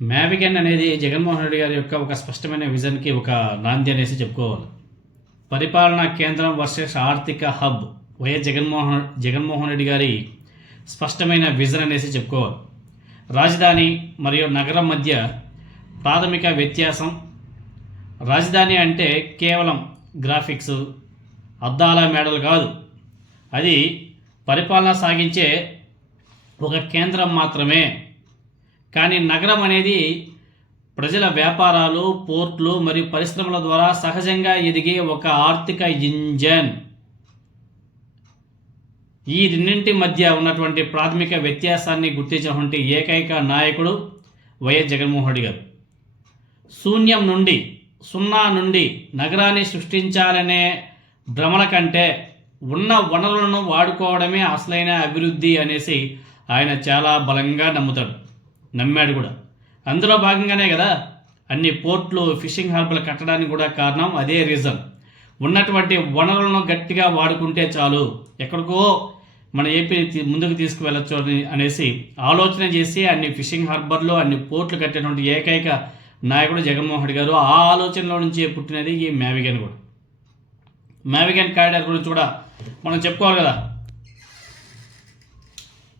మ్యావిగన్ అనేది జగన్మోహన్ రెడ్డి గారి యొక్క ఒక స్పష్టమైన విజన్కి ఒక నాంది అనేసి చెప్పుకోవాలి. పరిపాలనా కేంద్రం వర్సెస్ ఆర్థిక హబ్ వైఎస్ జగన్మోహన్ రెడ్డి గారి స్పష్టమైన విజన్ అనేసి చెప్పుకోవాలి. రాజధాని మరియు నగరం మధ్య ప్రాథమిక వ్యత్యాసం, రాజధాని అంటే కేవలం గ్రాఫిక్స్, అద్దాల మేడలు కాదు, అది పరిపాలన సాగించే ఒక కేంద్రం మాత్రమే. కానీ నగరం అనేది ప్రజల వ్యాపారాలు, పోర్ట్లు మరియు పరిశ్రమల ద్వారా సహజంగా ఎదిగే ఒక ఆర్థిక ఇంజన్. ఈ రెండింటి మధ్య ఉన్నటువంటి ప్రాథమిక వ్యత్యాసాన్ని గుర్తించినటువంటి ఏకైక నాయకుడు వైఎస్ జగన్మోహన్ రెడ్డి గారు. శూన్యం నుండి, సున్నా నుండి నగరాన్ని సృష్టించాలనే భ్రమల కంటే ఉన్న వనరులను వాడుకోవడమే అసలైన అభివృద్ధి అనేసి ఆయన చాలా బలంగా నమ్మాడు కూడా. అందులో భాగంగానే కదా అన్ని పోర్ట్లు, ఫిషింగ్ హార్బర్లు కట్టడానికి కూడా కారణం అదే రీజన్. ఉన్నటువంటి వనరులను గట్టిగా వాడుకుంటే చాలు, ఎక్కడికో మన ఏపీని ముందుకు తీసుకువెళ్ళచ్చు అనేసి ఆలోచన చేసి అన్ని ఫిషింగ్ హార్బర్లు, అన్ని పోర్ట్లు కట్టేటువంటి ఏకైక నాయకుడు జగన్మోహన్ రెడ్డి గారు. ఆ ఆలోచనలో నుంచి పుట్టినది ఈ మ్యావిగన్ కూడా. మ్యావిగన్ కారిడార్ గురించి కూడా మనం చెప్పుకోవాలి కదా.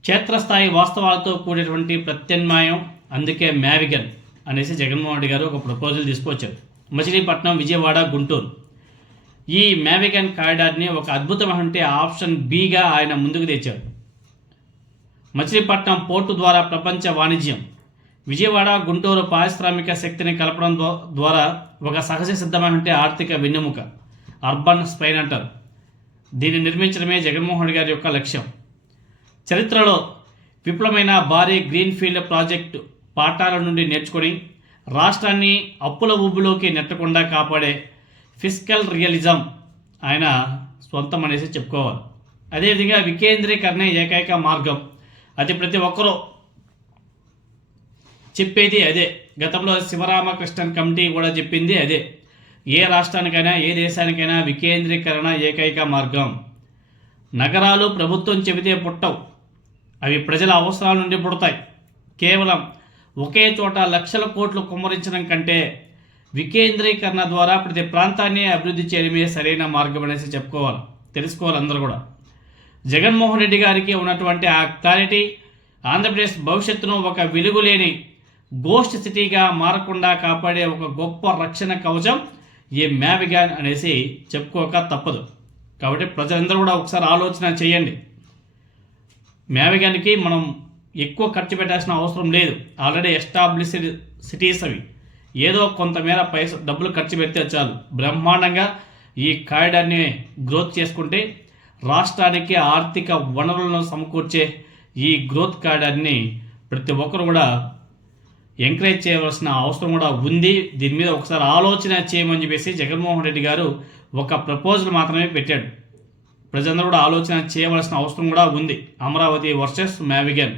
క్షేత్రస్థాయి వాస్తవాలతో కూడినటువంటి ప్రత్యామ్నాయం, అందుకే మ్యావిగన్ అనేసి జగన్మోహన్ రెడ్డి గారు ఒక ప్రపోజల్ తీసుకొచ్చారు. మచిలీపట్నం, విజయవాడ, గుంటూరు ఈ మ్యావిగన్ కారిడార్ని ఒక అద్భుతమైన ఆప్షన్ బిగా ఆయన ముందుకు తెచ్చారు. మచిలీపట్నం పోర్టు ద్వారా ప్రపంచ వాణిజ్యం, విజయవాడ, గుంటూరు పారిశ్రామిక శక్తిని కలపడం ద్వారా ఒక సహజ సిద్ధమైన ఆర్థిక వెన్నెముక, అర్బన్ స్పైన్ అంటారు. దీన్ని నిర్మించడమే జగన్మోహన్ రెడ్డి గారి యొక్క లక్ష్యం. చరిత్రలో విపులమైన భారీ గ్రీన్ఫీల్డ్ ప్రాజెక్టు పాఠాల నుండి నేర్చుకొని రాష్ట్రాన్ని అప్పుల ఊబిలోకి నెట్టకుండా కాపాడే ఫిస్కల్ రియలిజం ఆయన సొంతం అనేసి చెప్పుకోవాలి. అదేవిధంగా వికేంద్రీకరణ ఏకైక మార్గం, అది ప్రతి ఒక్కరూ చెప్పేది అదే. గతంలో శివరామకృష్ణన్ కమిటీ కూడా చెప్పింది అదే. ఏ రాష్ట్రానికైనా, ఏ దేశానికైనా వికేంద్రీకరణ ఏకైక మార్గం. నగరాలు ప్రభుత్వం చెబితే పుట్టవు, అవి ప్రజల అవసరాల నుండి పుడతాయి. కేవలం ఒకే చోట లక్షల కోట్లు కుమ్మరించడం కంటే వికేంద్రీకరణ ద్వారా ప్రతి ప్రాంతాన్ని అభివృద్ధి చేయడమే సరైన మార్గం అనేసి తెలుసుకోవాలి అందరూ కూడా. జగన్మోహన్ రెడ్డి గారికి ఉన్నటువంటి ఆ క్లారిటీ ఆంధ్రప్రదేశ్ భవిష్యత్తును ఒక వెలుగులేని గోస్ట్ సిటీగా మారకుండా కాపాడే ఒక గొప్ప రక్షణ కవచం ఈ మ్యావిగన్ అనేసి చెప్పుకోక తప్పదు. కాబట్టి ప్రజలందరూ కూడా ఒకసారి ఆలోచన చేయండి. మ్యావిగన్కి మనం ఎక్కువ ఖర్చు పెట్టాల్సిన అవసరం లేదు. ఆల్రెడీ ఎస్టాబ్లిష్డ్ సిటీస్ అవి. ఏదో కొంతమేర డబ్బులు ఖర్చు పెడితే చాలు. బ్రహ్మాండంగా ఈ కారిడార్ని గ్రోత్ చేసుకుంటే రాష్ట్రానికి ఆర్థిక వనరులను సమకూర్చే ఈ గ్రోత్ కారిడార్ని ప్రతి ఒక్కరు కూడా ఎంకరేజ్ చేయవలసిన అవసరం కూడా ఉంది. దీని మీద ఒకసారి ఆలోచన చేయమని చెప్పేసి జగన్మోహన్ రెడ్డి గారు ఒక ప్రపోజల్ మాత్రమే పెట్టాడు. ప్రజలందరూ కూడా ఆలోచన చేయవలసిన అవసరం కూడా ఉంది. అమరావతి వర్సెస్ మ్యావిగన్.